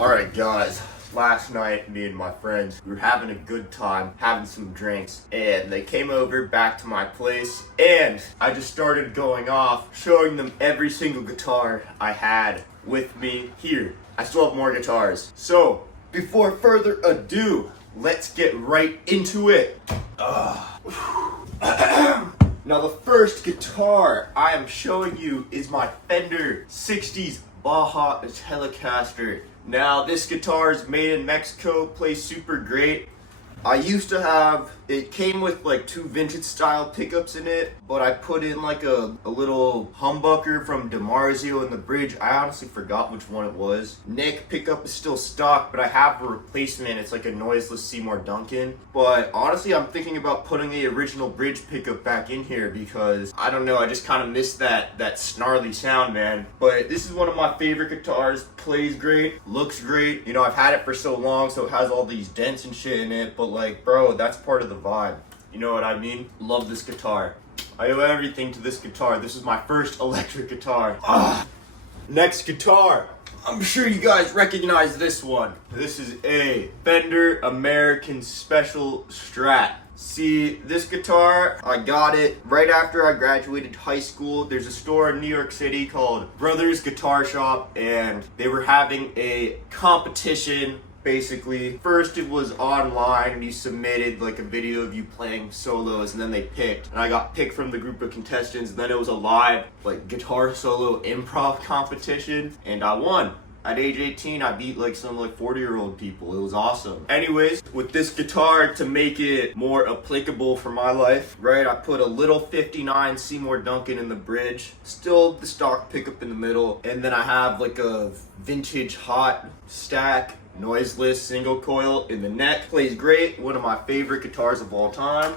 Alright guys, last night me and my friends, we were having a good time, having some drinks, and they came over back to my place, and I just started going off, showing them every single guitar I had with me here. I still have more guitars. So, before further ado, let's get right into it. Now the first guitar I am showing you is my Fender 60s Baja Telecaster. Now this guitar is made in Mexico, plays super great. I used to have, it came with like two vintage style pickups in it, but I put in like a little humbucker from DiMarzio in the bridge. I honestly forgot which one it was. Neck pickup is still stock, but I have a replacement. It's like a noiseless Seymour Duncan. But honestly, I'm thinking about putting the original bridge pickup back in here because, I don't know, I just kind of miss that snarly sound, man. But this is one of my favorite guitars. Plays great, looks great. You know, I've had it for so long, so it has all these dents and shit in it, but like, bro, that's part of the vibe. You know what I mean? Love this guitar. I owe everything to this guitar. This is my first electric guitar. Next guitar. I'm sure you guys recognize this one. This is a Fender American Special Strat. See, this guitar, I got it right after I graduated high school. There's a store in New York City called Brothers Guitar Shop, and they were having a competition. Basically, first it was online and you submitted like a video of you playing solos, and then they picked, and I got picked from the group of contestants, and then it was a live like guitar solo improv competition, and I won. At age 18, I beat like some like 40-year-old people. It was awesome. Anyways, with this guitar, to make it more applicable for my life, right, I put a little 59 Seymour Duncan in the bridge, still the stock pickup in the middle, and then I have like a vintage hot stack noiseless single coil in the neck. Plays great. One of my favorite guitars of all time.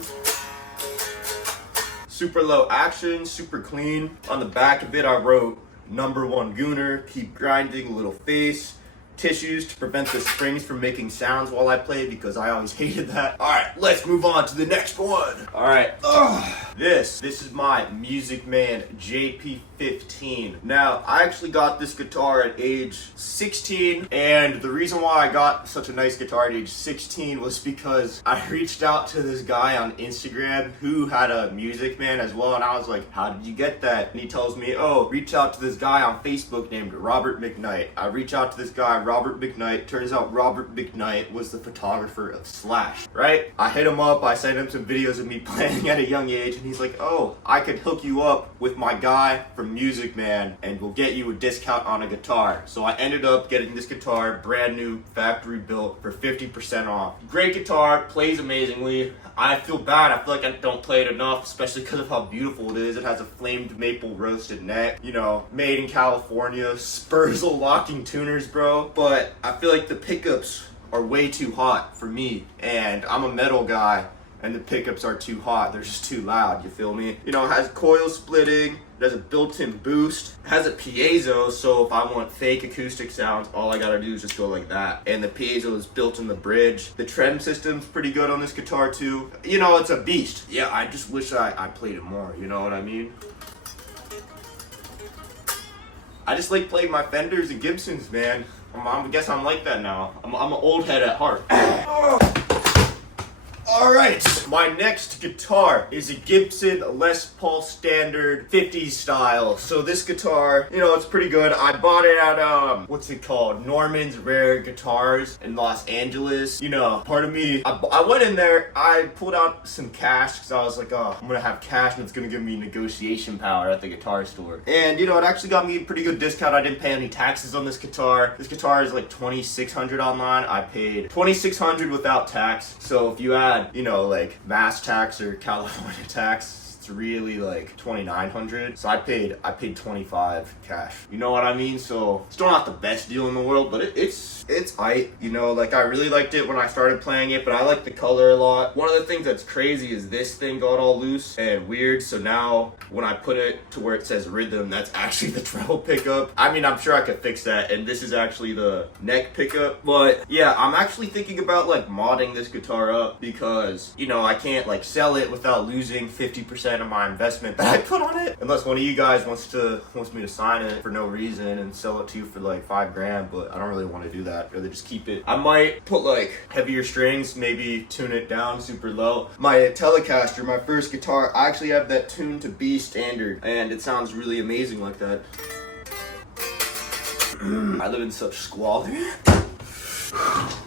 Super low action, super clean. On the back of it I wrote #1 Gooner, keep grinding, little face, tissues to prevent the strings from making sounds while I play because I always hated that. Alright, let's move on to the next one. Alright, this is my Man JP15. Now, I actually got this guitar at age 16, and the reason why I got such a nice guitar at age 16 was because I reached out to this guy on Instagram who had a Man as well, and I was like, how did you get that? And he tells me, oh, reach out to this guy on Facebook named Robert McKnight. I reach out to this guy, Robert McKnight. Turns out Robert McKnight was the photographer of Slash, right? I hit him up, I sent him some videos of me playing at a young age, and he's like, oh, I could hook you up with my guy from Man, and we'll get you a discount on a guitar. So I ended up getting this guitar, brand new, factory built, for 50% off. Great guitar, plays amazingly. I feel bad, I feel like I don't play it enough, especially because of how beautiful it is. It has a flamed maple roasted neck, you know, made in California, Spurzle locking tuners, bro. But I feel like the pickups are way too hot for me, and I'm a metal guy, and the pickups are too hot. They're just too loud, you feel me? You know, it has coil splitting, it has a built-in boost, it has a piezo, so if I want fake acoustic sounds, all I gotta do is just go like that. And the piezo is built in the bridge. The trem system's pretty good on this guitar too. You know, it's a beast. Yeah, I just wish I played it more, you know what I mean? I just like playing my Fenders and Gibsons, man. I guess I'm like that now. I'm an old head at heart. Alright, my next guitar is a Gibson Les Paul Standard 50s style. So this guitar, you know, it's pretty good. I bought it at, what's it called? Norman's Rare Guitars in Los Angeles. You know, part of me, I went in there, I pulled out some cash because I was like, oh, I'm gonna have cash and it's gonna give me negotiation power at the guitar store. And, you know, it actually got me a pretty good discount. I didn't pay any taxes on this guitar. This guitar is like $2,600 online. I paid $2,600 without tax. So if you add, you know, like mass tax or California tax, it's really like $2,900. So I paid $25 cash. You know what I mean? So still not the best deal in the world, but it's aight. You know, like I really liked it when I started playing it, but I like the color a lot. One of the things that's crazy is this thing got all loose and weird. So now when I put it to where it says rhythm, that's actually the treble pickup. I mean, I'm sure I could fix that, and this is actually the neck pickup. But yeah, I'm actually thinking about like modding this guitar up because, you know, I can't like sell it without losing 50% 100% of my investment that I put on it. Unless one of you guys wants me to sign it for no reason and sell it to you for like $5,000, but I don't really want to do that. I'd rather just keep it. I might put like heavier strings, maybe tune it down super low. My Telecaster, my first guitar, I actually have that tuned to B standard, and it sounds really amazing like that. I live in such squalor.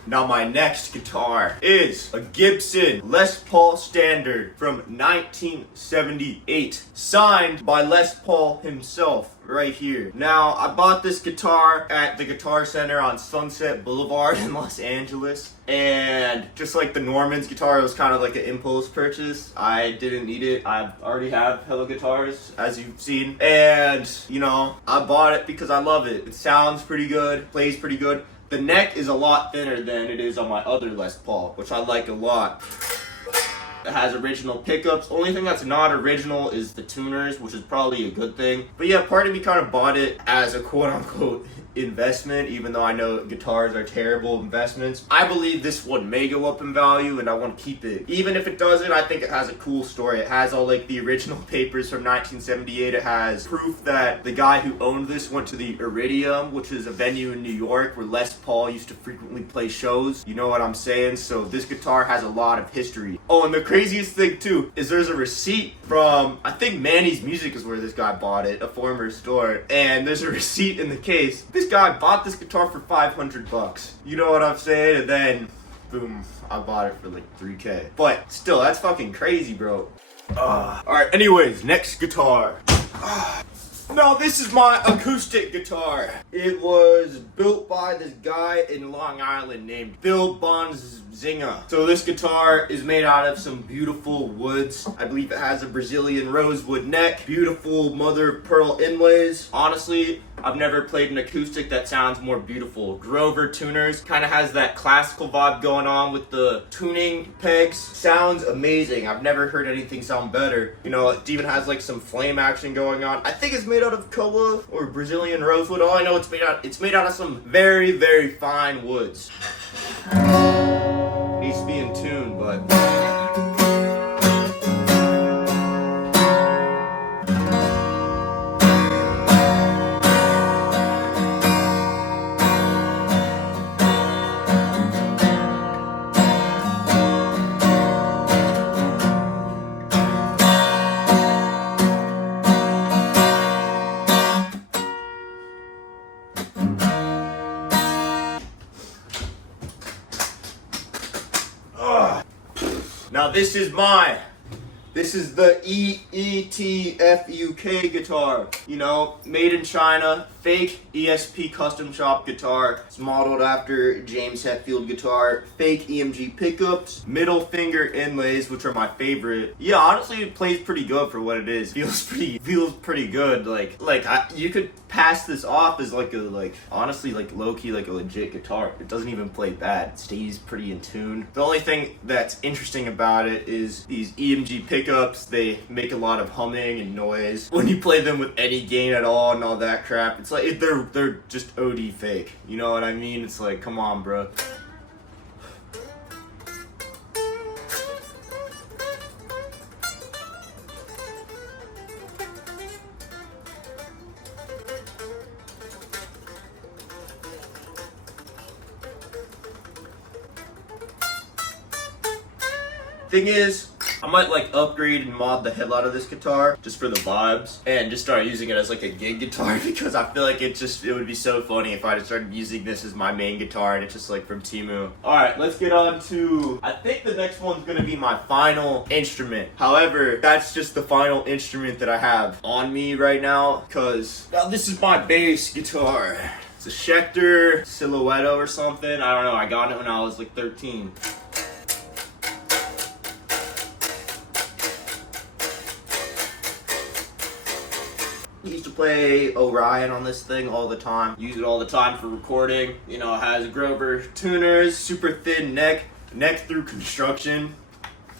Now my next guitar is a Gibson Les Paul Standard from 1978, signed by Les Paul himself right here. Now I bought this guitar at the Guitar Center on Sunset Boulevard in Los Angeles, and just like the Norman's guitar, it was kind of like an impulse purchase. I didn't need it. I already have Hello guitars, as you've seen, and you know, I bought it because I love it. It sounds pretty good, plays pretty good. The neck is a lot thinner than it is on my other Les Paul, which I like a lot. It has original pickups. Only thing that's not original is the tuners, which is probably a good thing. But yeah, part of me kind of bought it as a quote-unquote investment, even though I know guitars are terrible investments. I believe this one may go up in value, and I want to keep it. Even if it doesn't, I think it has a cool story. It has all like the original papers from 1978. It has proof that the guy who owned this went to the Iridium, which is a venue in New York where Les Paul used to frequently play shows. You know what I'm saying? So this guitar has a lot of history. Oh, and the craziest thing too is there's a receipt from, I think Manny's Music is where this guy bought it, a former store, and there's a receipt in the case. This guy bought this guitar for $500. You know what I'm saying? And then, boom, I bought it for like $3K. But still, that's fucking crazy, bro. Alright, anyways, next guitar. Now this is my acoustic guitar. It was built by this guy in Long Island named Bill Bonzinga. So this guitar is made out of some beautiful woods. I believe it has a Brazilian rosewood neck, beautiful mother of pearl inlays. Honestly, I've never played an acoustic that sounds more beautiful. Grover tuners, kind of has that classical vibe going on with the tuning pegs. Sounds amazing. I've never heard anything sound better. You know, it even has like some flame action going on. I think it's made out of koa or Brazilian rosewood. All I know it's made out of some very, very fine woods. Needs to be in tune, but now this is the EETFUK guitar. You know, made in China, fake ESP custom shop guitar. It's modeled after James Hetfield guitar. Fake EMG pickups, middle finger inlays, which are my favorite. Yeah, honestly, it plays pretty good for what it is. Feels pretty good. You could pass this off as honestly low key like a legit guitar. It doesn't even play bad. It stays pretty in tune. The only thing that's interesting about it is these EMG pickups. They make a lot of humming and noise when you play them with any gain at all and all that crap. It's like they're just OD fake. You know what I mean? It's like, come on, bro. Thing is, I might upgrade and mod the hell out of this guitar just for the vibes and just start using it as like a gig guitar because I feel like it would be so funny if I just started using this as my main guitar and it's just like from Temu. Alright, let's get on to, I think the next one's gonna be my final instrument. However, that's just the final instrument that I have on me right now because now this is my bass guitar. It's a Schecter Silhouette or something. I don't know, I got it when I was like 13. I used to play Orion on this thing all the time. Use it all the time for recording. You know, it has Grover tuners, super thin neck through construction.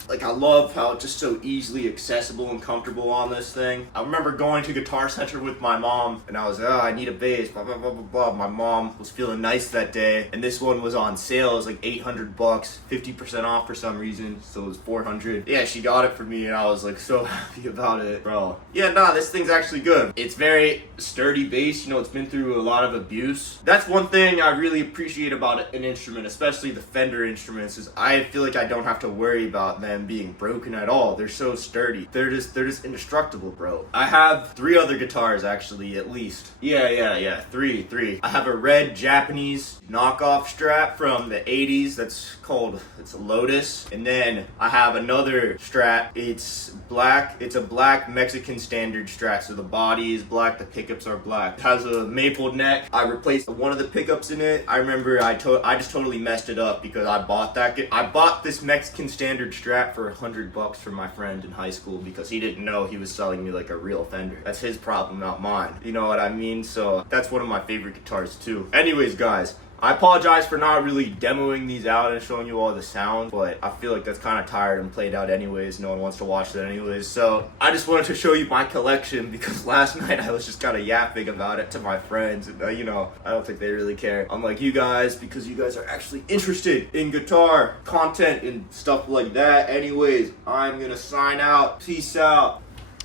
Like, I love how it's just so easily accessible and comfortable on this thing. I remember going to Guitar Center with my mom, and I was, oh, I need a bass, blah, blah, blah, blah, blah. My mom was feeling nice that day, and this one was on sale. It was like $800, 50% off for some reason, so it was $400. Yeah, she got it for me, and I was like so happy about it, bro. Yeah, nah, this thing's actually good. It's very sturdy bass, you know, it's been through a lot of abuse. That's one thing I really appreciate about an instrument, especially the Fender instruments, is I feel like I don't have to worry about them being broken at all. They're so sturdy. They're just indestructible, bro. I have 3 other guitars, actually, at least. Yeah, three. I have a red Japanese knockoff Strat from the 80s it's a Lotus. And then I have another Strat. It's black. It's a black Mexican standard Strat. So the body is black, the pickups are black. It has a maple neck. I replaced one of the pickups in it. I remember I just totally messed it up because I bought this Mexican standard Strat for $100 from my friend in high school because he didn't know he was selling me like a real Fender. That's his problem, not mine. You know what I mean? So that's one of my favorite guitars too. Anyways, guys, I apologize for not really demoing these out and showing you all the sound, but I feel like that's kind of tired and played out anyways. No one wants to watch that anyways. So I just wanted to show you my collection because last night I was just kind of yapping about it to my friends. And, you know, I don't think they really care. Unlike you guys, because you guys are actually interested in guitar content and stuff like that. Anyways, I'm going to sign out. Peace out.